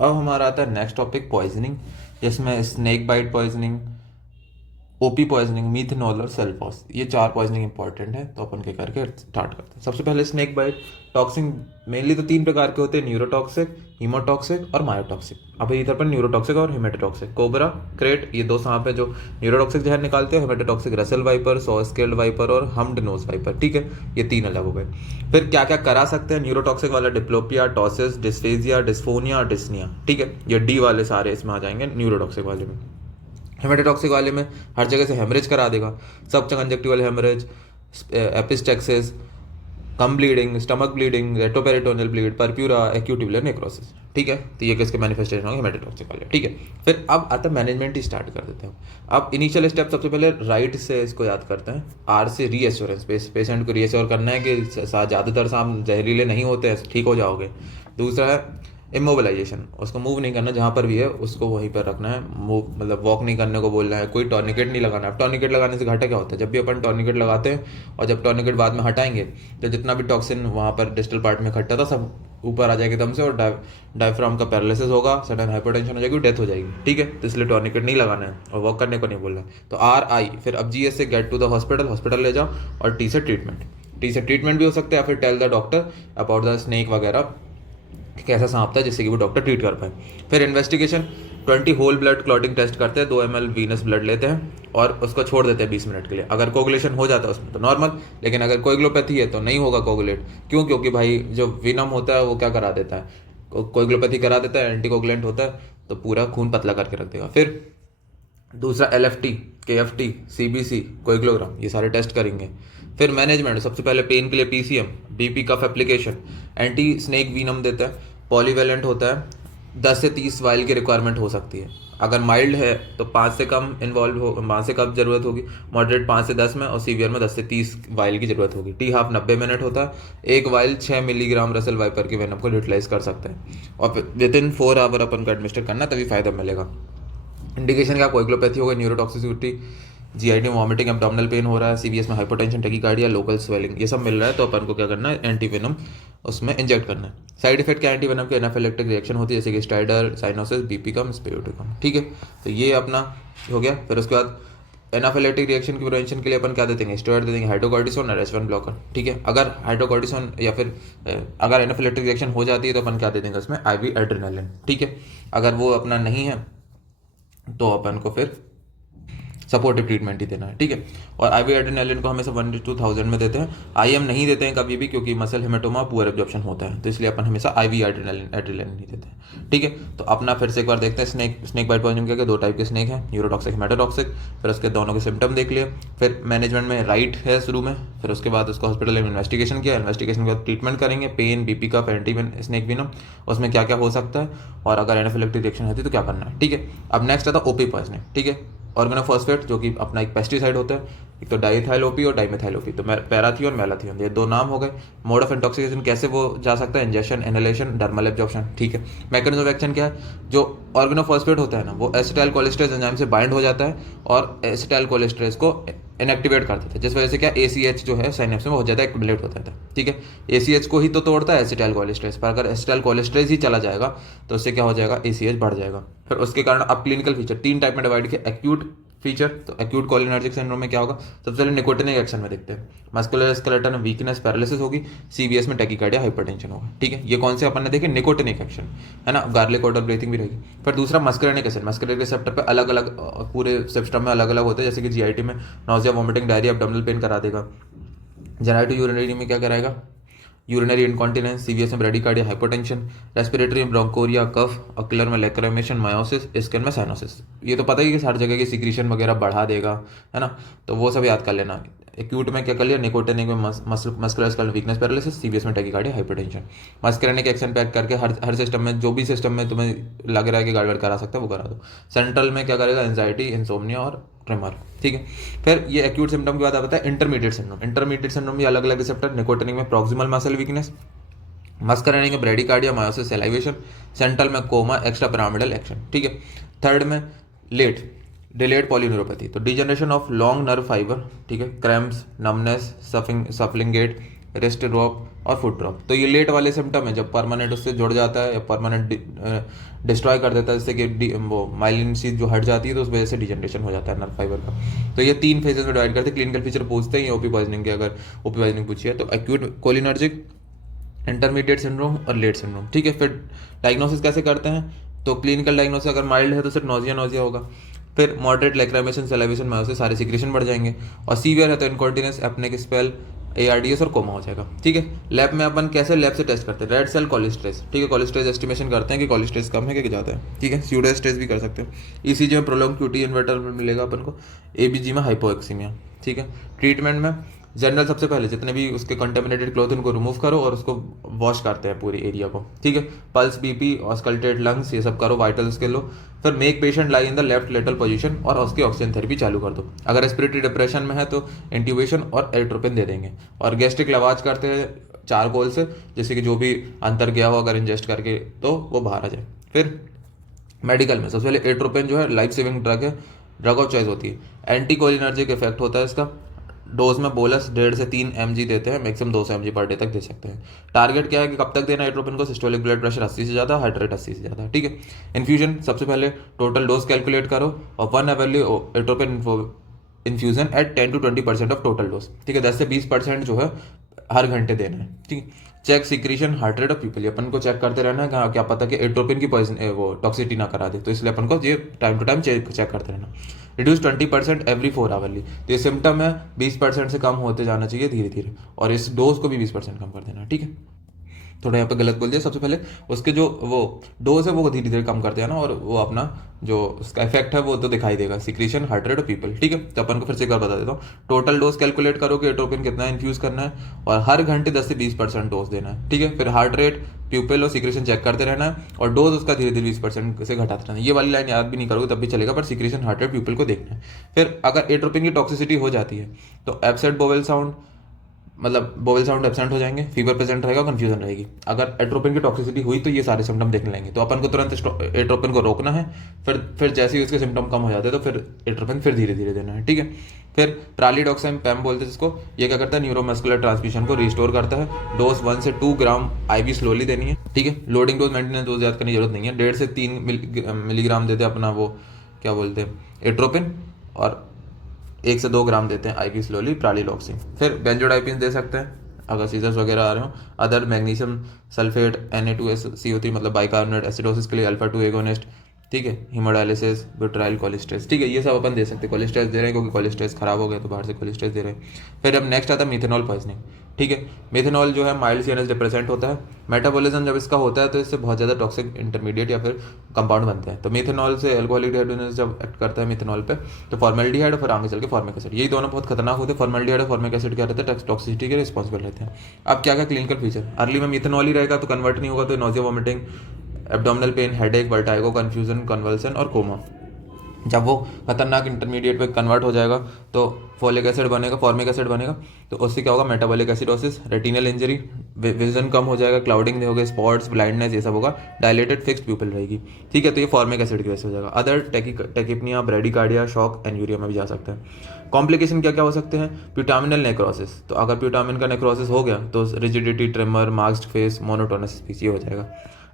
अब हमारा आता है नेक्स्ट टॉपिक पॉइजनिंग, जिसमें snake bite poisoning, OP poisoning, methanol और सेल्फॉस, ये चार पॉइजनिंग इंपॉर्टेंट है। तो अपन के करके स्टार्ट करते हैं। सबसे पहले स्नेक बाइट टॉक्सिन। मेनली तो तीन प्रकार के होते हैं, न्यूरोटॉक्सिक, हीमोटॉक्सिक और मायोटॉक्सिक। अब इधर पर न्यूरोटॉक्सिक और हेमेटोटॉक्सिक, कोबरा, क्रेट, ये दो सांप है जो न्यूरोटॉक्सिक जहर निकालते हैं। Haemotoxic Russell viper, saw scaled viper और हम्ड नोज वाइपर। ठीक है, ये तीन अलग हो गए। फिर क्या क्या करा सकते हैं न्यूरोटॉक्सिक वाला? डिप्लोपिया, टॉसिस, डिस्फेजिया, डिस्फोनिया और डिस्निया। ठीक है, ये डी वाले सारे इसमें आ जाएंगे न्यूरोटॉक्सिक वाले में। हेमेटोटॉक्सिक वाले में हर जगह से हेमरेज करा देगा, subconjunctival haemorrhage, epistaxis, gum bleeding, stomach bleeding, retroperitoneal bleed, purpura, acute tubular necrosis. ठीक है, तो ये किसके मैनिफेस्टेशन होंगे? हेमेटोटॉक्सिक वाले। ठीक है, फिर अब आता है मैनेजमेंट ही स्टार्ट कर देते हैं। अब इनिशियल स्टेप सबसे पहले राइट से इसको याद करते हैं। आर से रीएश्योरेंस, पेशेंट को रीएश्योर करना है कि ज़्यादातर सांप जहरीले नहीं होते हैं, ठीक हो जाओगे। दूसरा है इमोबिलाइजेशन, उसको मूव नहीं करना, जहाँ पर भी है उसको वहीं पर रखना है। मूव मतलब वॉक नहीं करने को बोलना है। कोई टॉर्निकेट नहीं लगाना है। अब टॉर्निकेट लगाने से घाटा क्या होता है? जब भी अपन टॉर्निकेट लगाते हैं और जब टॉर्निकेट बाद में हटाएंगे तो जितना भी टॉक्सिन वहाँ पर डिस्टल पार्ट में इकट्ठा था सब ऊपर आ जाएगा एकदम से, और डायफ्राम का पैरालिसिस होगा, सडन हाइपरटेंशन हो जाएगी, डेथ हो जाएगी। ठीक है, तो इसलिए टॉर्निकेट नहीं लगाना है और वॉक करने को नहीं बोलना है। तो आर आई, फिर अब जी एस से get to the hospital, hospital ले जाओ, और टी से ट्रीटमेंट। टी से ट्रीटमेंट भी हो सकता है, या फिर tell the doctor about the snake वगैरह, कैसा सांप था, जिससे कि वो डॉक्टर ट्रीट कर पाए। फिर investigation, 20 whole blood clotting test करते हैं, 2 ml वीनस ब्लड लेते हैं और उसको छोड़ देते हैं 20 मिनट के लिए। अगर कोगुलेशन हो जाता है उसमें तो नॉर्मल, लेकिन अगर कोएगुलोपैथी है तो नहीं होगा कोगुलेट। क्यों? क्योंकि भाई जो विनम होता है वो क्या करा देता है, कोएगुलोपैथी करा देता है, एंटीकोगुलेंट होता है, तो पूरा खून पतला करके रख देगा। फिर दूसरा LFT, KFT, CBC, कोइग्लोग्राम, ये सारे टेस्ट करेंगे। फिर मैनेजमेंट, सबसे पहले पेन के लिए PCM, BP कफ एप्लीकेशन, एंटी स्नेक वीनम देता है, पॉलीवेलेंट होता है, 10 से 30 वाइल की रिक्वायरमेंट हो सकती है। अगर माइल्ड है तो 5 से कम इन्वॉल्व हो, 5 से कम जरूरत होगी, मॉडरेट 5 से 10 में, और सीवियर में 10 से 30 वाइल की जरूरत होगी। टी हाफ 90 मिनट होता है। एक वाइल 6 मिलीग्राम रसल वाइपर के वेनम को यूटिलाइज कर सकते हैं, और विद इन 4 आवर अपन को एडमिनिस्टर करना, तभी फायदा मिलेगा। इंडिकेशन क्या? कोएगुलोपैथी हो गई, न्यूरोटॉक्सिसिटी, जीआईटी में वॉमिटिंग, एब्डोमिनल पेन हो रहा है, सीवीएस में हाइपोटेंशन, टैकीकार्डिया, लोकल स्वेलिंग, ये सब मिल रहा है, तो अपन को क्या करना है? एंटीवेनम उसमें इंजेक्ट करना है। साइड इफेक्ट क्या? एंटीवेनम के एनाफिलेक्टिक रिएक्शन होती है, जैसे कि स्टाइडर, साइनोसिस, बीपी कम, स्पेयोटिकम। ठीक है, तो ये अपना हो गया। फिर उसके बाद एनाफिलेक्टिक रिएक्शन की प्रिवेंशन के लिए अपन क्या दे देंगे? स्टेरॉइड दे देंगे, हाइड्रोकॉर्टिसोन और एच1 ब्लॉकर। ठीक है, अगर हाइड्रोकॉर्टिसोन या फिर अगर एनाफिलेक्टिक रिएक्शन हो जाती है तो अपन क्या दे देंगे उसमें? IV adrenaline. ठीक है, अगर वो अपना नहीं है तो अपन को फिर सपोर्टिव ट्रीटमेंट ही देना है। ठीक है, और IV एड्रेनालिन को हमेशा 1:2000 में देते हैं। IM नहीं देते हैं कभी भी, क्योंकि मसल हेमेटोमा पुअर एब्जॉर्प्शन होता है, तो इसलिए अपन हमेशा IV एड्रेनालिन ही देते हैं। ठीक है, तो अपना फिर से एक बार देखते हैं स्नेक बाइट पॉइजनिंग के दो टाइप के स्नेक हैं, न्यूरोटॉक्सिक, हेमेटोटॉक्सिक। फिर उसके दोनों के सिम्टम देख लिए। फिर मैनेजमेंट में राइट है शुरू में, फिर उसके बाद उसको हॉस्पिटल में इन्वेस्टिगेशन किया, इन्वेस्टिगेशन के बाद ट्रीटमेंट करेंगे, पेन, BP का, एंटी स्नेक विनम, उसमें क्या क्या हो सकता है, और अगर एनाफिलेक्टिक रिएक्शन होती है तो क्या करना है। ठीक है, अब नेक्स्ट आता है OP पॉइजनिंग। ठीक है, ऑर्गेनोफॉस्फेट, जो कि अपना एक पेस्टिसाइड होता है, एक तो डाइथाइल ओपी और डाइमेथाइल ओपी, तो पैराथियोन, मेलाथियोन, ये दो नाम हो गए। मोड ऑफ इंटॉक्सिकेशन कैसे वो जा सकता है? Injection, inhalation, dermal absorption. ठीक है, मैकेनिज्म ऑफ एक्शन क्या है? जो ऑर्गेनोफॉस्फेट होता है ना, वो एसिटाइल कोलेस्ट्रेज एंजाइम से बाइंड हो जाता है और एसिटाइल कोलेस्ट्रेज को इनएक्टिवेट कर देता है, जिस वजह से क्या ACH जो है साइनेप्स में बहुत ज़्यादा एक्टिवेट होता है। ठीक है, ACH को ही तो तोड़ता है एसिटाइल कोलेस्ट्रेज, पर अगर एसिटाइल कोलेस्ट्रेज ही चला जाएगा तो उससे क्या हो जाएगा? ACH बढ़ जाएगा। फिर उसके कारण अब क्लिनिकल फीचर 3 टाइप में डिवाइड किया। एक्यूट फीचर, तो एक्यूट कोलिनर्जिक सिंड्रोम में क्या होगा? सबसे पहले निकोटिनिक एक्शन में देखते हैं, मस्कुलर स्केलेटन में वीकनेस, पैरालिसिस होगी, CVS में टैकीकार्डिया, हाइपरटेंशन होगा। ठीक है, ये कौन से अपन ने देखे? निकोटिनिक एक्शन, है ना, गार्लिक वाटर ब्रीथिंग भी रहेगी। फिर दूसरा मस्कुलिनिक एसिड, मस्कुलर रिसेप्टर पे अलग अलग पूरे सिस्टम में अलग अलग होते हैं, जैसे कि GIT में nausea, vomiting, diarrhoea, abdominal pain करा देगा। जेनाइटो यूरिनरी में क्या कराएगा? यूरिनरी इनकॉन्टिनेंस, CVS में ब्रेडिकार्डिया, हाइपोटेंशन, रेस्पिरेटरी में ब्रोंकोरिया, कफ, ऑक्यूलर में लैक्रिमेशन, मायोसिस, स्किन में साइनोसिस। ये तो पता ही है कि हर जगह की सिक्रीशन वगैरह बढ़ा देगा, है ना, तो वो सब याद कर लेना। एक्यूट में क्या कर लिया? निकोटिनिक में muscular skeletal weakness, paralysis, CVS में टैकीकार्डिया, हाइपरटेंशन। मस्कुलिनिक एक्शन पैक करके हर सिस्टम में, जो भी सिस्टम में तुम्हें लग रहा है कि गड़बड़ करा सकता है वो करा दो। सेंट्रल में क्या करेगा? एंजाइटी, इंसोम्निया और ट्रेमर। ठीक है, फिर ये एक्यूट सिम्टम के बाद आता है इंटरमीडिएट सिंड्रोम। इंटरमीडिएट सिंड्रोम भी अलग अलग रिसेप्टर, निकोटिनिक में प्रॉक्सिमल मसल वीकनेस, मस्करनिक में ब्रेडिकार्डिया, मायोसिस, सेलाइवेशन, सेंट्रल में कोमा, एक्स्ट्रा पिरामिडल एक्शन। ठीक है, थर्ड में लेट डिलेड पॉलीन्यूरोपैथी, तो degeneration of long nerve fibre. ठीक है, cramps, numbness, shuffling gait, wrist drop और फुट ड्रॉप। तो ये लेट वाले सिम्टम है जब परमानेंट उससे जुड़ जाता है या परमानेंट डिस्ट्रॉय कर देता है, जैसे कि वो माइलिन सी जो हट जाती है तो उस वजह से डिजनरेशन हो जाता है नर्व फाइबर का। तो ये 3 फेजेस में डिवाइड करते हैं। क्लिनिकल फीचर पूछते हैं ये ओपी पॉइजनिंग के, अगर ओपी पॉइजनिंग पूछी है तो एक्यूट कोलिनर्जिक, इंटरमीडिएट सिंड्रोम और लेट सिंड्रोम। ठीक है, फिर डायग्नोसिस कैसे करते हैं? तो क्लिनिकल डायग्नोसिस अगर माइल्ड है तो सिर्फ नोजिया होगा, फिर मॉडरेट लैक्रिमेशन, सैलिवेशन, मायोसिस, सारे सिक्रेशन बढ़ जाएंगे, और सीवियर है तो इनकॉन्टिनेंस, एपनिक स्पेल, ARDS और कोमा हो जाएगा। ठीक है, लैब में अपन कैसे लैब से टेस्ट करते हैं? Red cell cholinesterase. ठीक है, कोलेस्ट्रेस एस्टिमेशन करते हैं कि कोलेस्ट्रेस कम है कि ज़्यादा है। ठीक है, स्यूडोस्ट्रेस भी कर सकते हैं। ECG में प्रोलॉन्ग QT इन्वर्टर में मिलेगा अपन को। ABG में हाइपोएक्सीमिया। ठीक है, ट्रीटमेंट में जनरल सबसे पहले जितने भी उसके कंटेमिनेटेड क्लॉथ उनको रिमूव करो और उसको वॉश करते हैं पूरी एरिया को। ठीक है, पल्स, BP, ऑस्कल्टेड लंग्स, ये सब करो, वाइटल्स के लो। फिर make patient lie in the left lateral position और उसकी ऑक्सीजन थेरेपी चालू कर दो। अगर रेस्पिरेटरी डिप्रेशन में है तो इंट्यूबेशन और एट्रोपिन दे देंगे। और गैस्ट्रिक लवाज करते हैं 4 गोल से, जैसे कि जो भी अंतर गया हो अगर इंजेस्ट करके तो वो बाहर आ जाए। फिर मेडिकल में सबसे पहले एट्रोपिन जो है लाइफ सेविंग ड्रग है, ड्रग ऑफ चॉइस होती है। एंटी कोलिनर्जिक इफेक्ट होता है इसका। डोज में बोलस 1.5 से 3 mg देते हैं, मैक्सिमम 200 mg पर डे तक दे सकते हैं। टारगेट क्या है कि कब तक देना है एट्रोपिन को? सिस्टोलिक ब्लड प्रेशर 80 से ज़्यादा, हार्ट रेट 80 से ज़्यादा। ठीक है, इन्फ्यूजन सबसे पहले टोटल डोज कैलकुलेट करो और 1 hourly atropine infusion at 10 to 20% of total dose. ठीक है, 10 से 20% जो है हर घंटे देना है। ठीक है, चेक सिक्रीशन, हार्ट रेट और पीपल, अपन को चेक करते रहना है। क्या पता कि एट्रोपिन की पॉइजन वो टॉक्सिटी ना करा दे, तो इसलिए अपन को ये टाइम टू टाइम चेक करते रहना। Reduce 20% every 4 hourly. तो ये सिम्टम है 20% से कम होते जाना चाहिए धीरे धीरे, और इस डोज को भी 20% कम कर देना। ठीक है, थोड़ा यहाँ पे गलत बोल दिया। सबसे पहले उसके जो वो डोज है वो धीरे धीरे कम करते हैं ना, और वो अपना जो उसका इफेक्ट है वो तो दिखाई देगा। सिक्रीशन, हार्ट रेट और पीपल। ठीक है, तो अपन को फिर से एक बार बता देता हूँ। टोटल डोज कैलकुलेट करो कि एट्रोपिन कितना इन्फ्यूज करना है, और हर घंटे 10 से 20% डोज देना है। ठीक है, फिर हार्ट रेट, प्यूपिल और सिक्रेशन चेक करते रहना है, और डोज उसका धीरे धीरे 20% से घटाते रहना है। ये वाली लाइन याद भी नहीं करोगे तब भी चलेगा, पर सिक्रेशन, हार्ट रेट, प्यूपिल को देखना है। फिर अगर एट्रोपिन की टॉक्सिसिटी हो जाती है तो एब्सेंट बोवेल साउंड, मतलब बोवेल साउंड एब्सेंट हो जाएंगे, फीवर प्रेजेंट रहेगा, कंफ्यूजन रहेगी। अगर एट्रोपिन की टॉक्सिसिटी हुई तो ये सारे सिम्टम देखने लेंगे, तो अपन को तुरंत एट्रोपिन को रोकना है। फिर जैसे ही उसके सिम्टम कम हो जाते हैं तो फिर एट्रोपिन फिर धीरे धीरे देना है। ठीक है, फिर प्रालीडॉक्साइम पैम बोलते हैं जिसको, ये क्या करता है? न्यूरोमस्कुलर ट्रांसमिशन को रिस्टोर करता है। डोज 1 से 2 ग्राम IV स्लोली देनी है। ठीक है, लोडिंग डोज, मेंटेनेंस डोज याद करने की जरूरत नहीं है। 1.5 से 3 मिलीग्राम देते हैं अपना वो क्या बोलते हैं एट्रोपिन, और 1 से 2 ग्राम देते हैं IV स्लोली प्रालीलॉक्सिन। फिर बेंजोडाइपिन दे सकते हैं अगर सीजर्स वगैरह आ रहे हो। अदर मैग्नीशियम सल्फेट, Na2SCO3 मतलब बाइकार्बोनेट, एसिडोसिस के लिए अल्फा-2 एगोनिस्ट। ठीक है, हीमोडायलिसिस, ब्यूटाइल कोलेस्ट्रेस। ठीक है, ये सब अपन दे सकते हैं। कोलेस्ट्रेस दे रहे हैं क्योंकि कोलेस्ट्रेस खराब हो गया तो बाहर से कोलेस्ट्रेस दे रहे हैं। फिर अब नेक्स्ट आता है मिथेनॉल पॉइजनिंग। ठीक है, मिथेनॉल जो है माइल्ड CNS डिप्रेसेंट होता है। मेटाबॉलिज्म जब इसका होता है तो इससे बहुत ज़्यादा टॉक्सिक इंटरमीडिएट या फिर कंपाउंड बनते हैं। तो मिथेनॉल से अल्कोहलिक डिहाइड्रोजनेस जब एक्ट करता है मिथेनॉल पे, तो फॉर्मेल्डिहाइड और फिर आगे चल के फॉर्मिक एसिड, यही दोनों बहुत खतरनाक होते हैं। फॉर्मेल्डिहाइड और फॉर्मिक एसिड क्या रहते हैं? टॉक्सिसिटी के रिस्पॉन्सिबल रहते हैं। अब क्या क्या क्लिनिकल फीचर? अर्ली में मिथेनॉल ही रहेगा तो कन्वर्ट नहीं होगा, तो nausea, vomiting, abdominal pain, headache, vertigo, confusion, convulsion और कोमा। जब वो खतरनाक इंटरमीडिएट पे कन्वर्ट हो जाएगा तो फॉलिक एसिड बनेगा, फॉर्मिक एसिड बनेगा, तो उससे क्या होगा? Metabolic acidosis, retinal injury, vision कम हो जाएगा, क्लाउडिंग होगा, स्पॉट्स, ब्लाइंडनेस, ये सब होगा। डायलेटेड फिक्स्ड प्यूपिल रहेगी। ठीक है, तो ये फॉर्मिक एसिड की वजह से हो जाएगा। Other tachypnoea, bradycardia, shock, anuria में भी जा सकते हैं। कॉम्प्लिकेशन क्या क्या हो सकते हैं? प्यूटामिनल नेक्रोसिस, तो अगर प्यूटामिन का नेक्रोसिस हो गया तो rigidity, tremor, masked face, monotonous speech, ये हो जाएगा।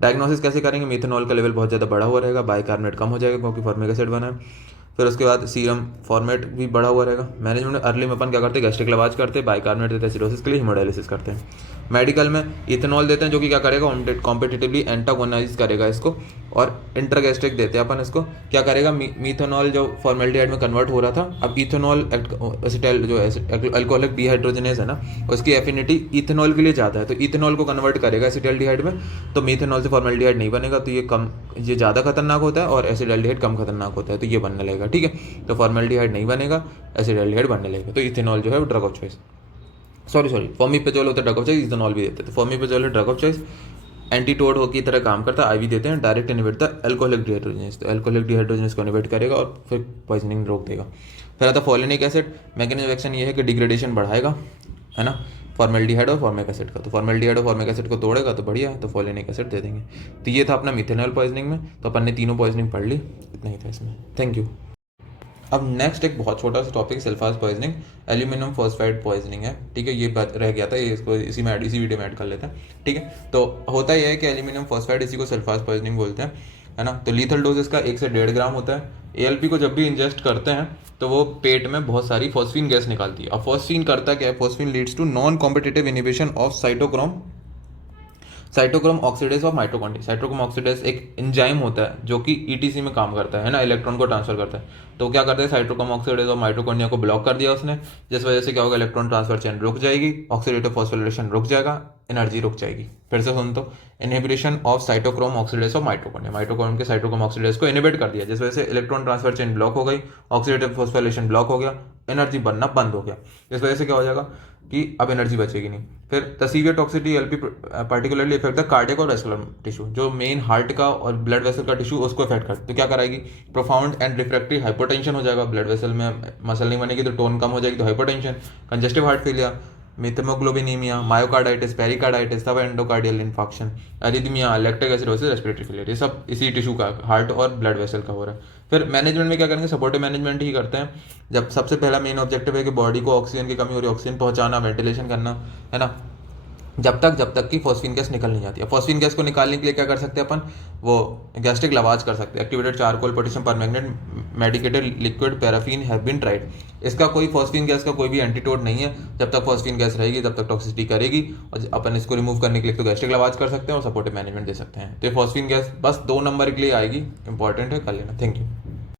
डायग्नोसिस कैसे करेंगे? मिथेनॉल का लेवल बहुत ज़्यादा बढ़ा हुआ रहेगा, बाइकार्बोनेट कम हो जाएगा क्योंकि फॉर्मिक एसिड बना है। फिर उसके बाद सीरम फॉर्मेट भी बढ़ा हुआ रहेगा। मैनेजमेंट अर्ली में अपन क्या करते हैं? गैस्ट्रिक लवाज करते हैं, बाइकार्बोनेट देते हैं एसिडोसिस के लिए, हीमोडायलिसिस करते हैं। मेडिकल में इथेनॉल देते हैं जो कि क्या करेगा? कॉम्पिटिटिवली एंटागोनाइज करेगा इसको, और इंट्रागैस्ट्रिक देते हैं अपन इसको, क्या करेगा? मिथेनॉल जो फॉर्मेल्डिहाइड में कन्वर्ट हो रहा था, अब इथेनॉल एसिटाइल जो अल्कोहलिक डिहाइड्रोजनेस है ना, उसकी एफिनिटी इथेनॉल के लिए ज़्यादा है, तो इथेनॉल को कन्वर्ट करेगा एसिटाइलडिहाइड में, तो मिथेनॉल से फॉर्मेल्डिहाइड नहीं बनेगा, तो ये ज़्यादा खतरनाक होता है और एसिटाइलडिहाइड कम खतरनाक होता है, तो ये बनने लगेगा। ठीक है, तो फॉर्मेल्डिहाइड नहीं बनेगा, एसिटाइलडिहाइड बनने लगेगा, तो इथेनॉल जो है वो ड्रग ऑफ चॉइस, सॉरी फॉर्मिपेजोल होता है ड्रग ऑफ चॉइस, इथेनॉल भी देते हैं, तो फॉर्मिपेजोल है ड्रग ऑफ चॉइस, एंटीटोड की तरह काम करता है, IV देते हैं, direct inhibit the alcoholic dehydrogenase, तो अल्कोहलिक डिहाइड्रोजनेस को इनहिबिट करेगा और फिर पॉइजनिंग रोक देगा। फिर आता है फोलिनिक एसिड, मैकेनिज्म एक्शन ये है कि डिग्रेडेशन बढ़ाएगा, है ना, फॉर्मेल्डिहाइड और फॉर्मिक एसिड का, तो फॉर्मेल्डिहाइड और फॉर्मिक एसिड को तोड़ेगा तो बढ़िया है, तो फोलिनिक एसिड दे देंगे। तो ये था अपना मिथेनॉल पॉइजनिंग में, तो अपन ने तीनों पॉइजनिंग पढ़ ली, इतना ही था इसमें। Thank you. अब नेक्स्ट एक बहुत छोटा सा topic Sulphas poisoning, aluminium phosphide poisoning है, ठीक है, ये बात रह गया था, ये इसको इसी वीडियो में ऐड कर लेते हैं, ठीक है। तो होता यह है कि एल्यूमिनियम फॉस्फाइड, इसी को सल्फास पॉइजनिंग बोलते हैं, है ना। तो लीथल डोज इसका 1 से 1.5 ग्राम होता है। एएलपी को जब भी इंजेस्ट करते हैं तो वो पेट में बहुत सारी फॉस्फीन गैस निकालती है। अब फॉस्फीन करता क्या है, phosphine leads to non competitive inhibition of cytochrome oxidase of mitochondria. Cytochrome oxidase एक एंजाइम होता है जो कि ईटीसी में काम करता है ना, इलेक्ट्रॉन को ट्रांसफर करता है। तो क्या करता है, साइटोक्रोम ऑक्सीडेज ऑफ माइटोकॉन्ड्रिया को ब्लॉक कर दिया उसने, जिस वजह से क्या होगा, इलेक्ट्रॉन ट्रांसफर चेन रुक जाएगी, ऑक्सीडेटिव फॉस्फोरिलेशन रुक जाएगा, एनर्जी रुक जाएगी। फिर से सुन तो, inhibition of cytochrome oxidase of mitochondria, mitochondria के साइटोक्रोम ऑक्सीडेज को इनहिबिट कर दिया, जिस वजह से इलेक्ट्रॉन ट्रांसफर चेन ब्लॉक हो गई, ऑक्सीडेटिव फॉस्फोरिलेशन ब्लॉक हो गया, एनर्जी बनना बंद हो गया। इस वजह से क्या हो जाएगा कि अब एनर्जी बचेगी नहीं। फिर the severe toxicity LP particularly effect the cardiac और वेस्कुलर टिश्यू, जो मेन हार्ट का और ब्लड वेसल का टिश्यू उसको इफेक्ट करती है। तो क्या कराएगी, प्रोफाउंड एंड रिफ्रैक्टरी हाइपोटेंशन हो जाएगा, ब्लड वेसल में मसल नहीं बनेगी तो टोन कम हो जाएगी, तो hypotension, congestive heart failure, methemoglobinemia, myocarditis, pericarditis, subendocardial infection, arrhythmia, lactic acidosis, respiratory failure, ये सब इसी टिश्यू का, हार्ट और ब्लड वेसल का हो रहा है। फिर मैनेजमेंट में क्या करेंगे, सपोर्टिव मैनेजमेंट ही करते हैं। जब सबसे पहला मेन ऑब्जेक्टिव है कि बॉडी को ऑक्सीजन की कमी हो रही है, ऑक्सीजन पहुंचाना, वेंटिलेशन करना, है ना, जब तक कि फॉस्फीन गैस निकल नहीं जाती है। फॉस्फीन गैस को निकालने के लिए क्या कर सकते हैं अपन, वो गैस्ट्रिक लवाज कर सकते हैं। Activated charcoal, potassium permanganate, medicated liquid paraffin have been tried. इसका कोई फॉस्फीन गैस का कोई भी एंटीटोड नहीं है। जब तक फॉस्फीन गैस रहेगी तब तक टॉक्सिसिटी करेगी, और अपन इसको रिमूव करने के लिए तो गैस्ट्रिक लवाज कर सकते हैं और सपोर्टिव मैनेजमेंट दे सकते हैं। तो फॉस्फीन गैस बस 2 नंबर के लिए आएगी, इंपॉर्टेंट है, कर लेना। Thank you.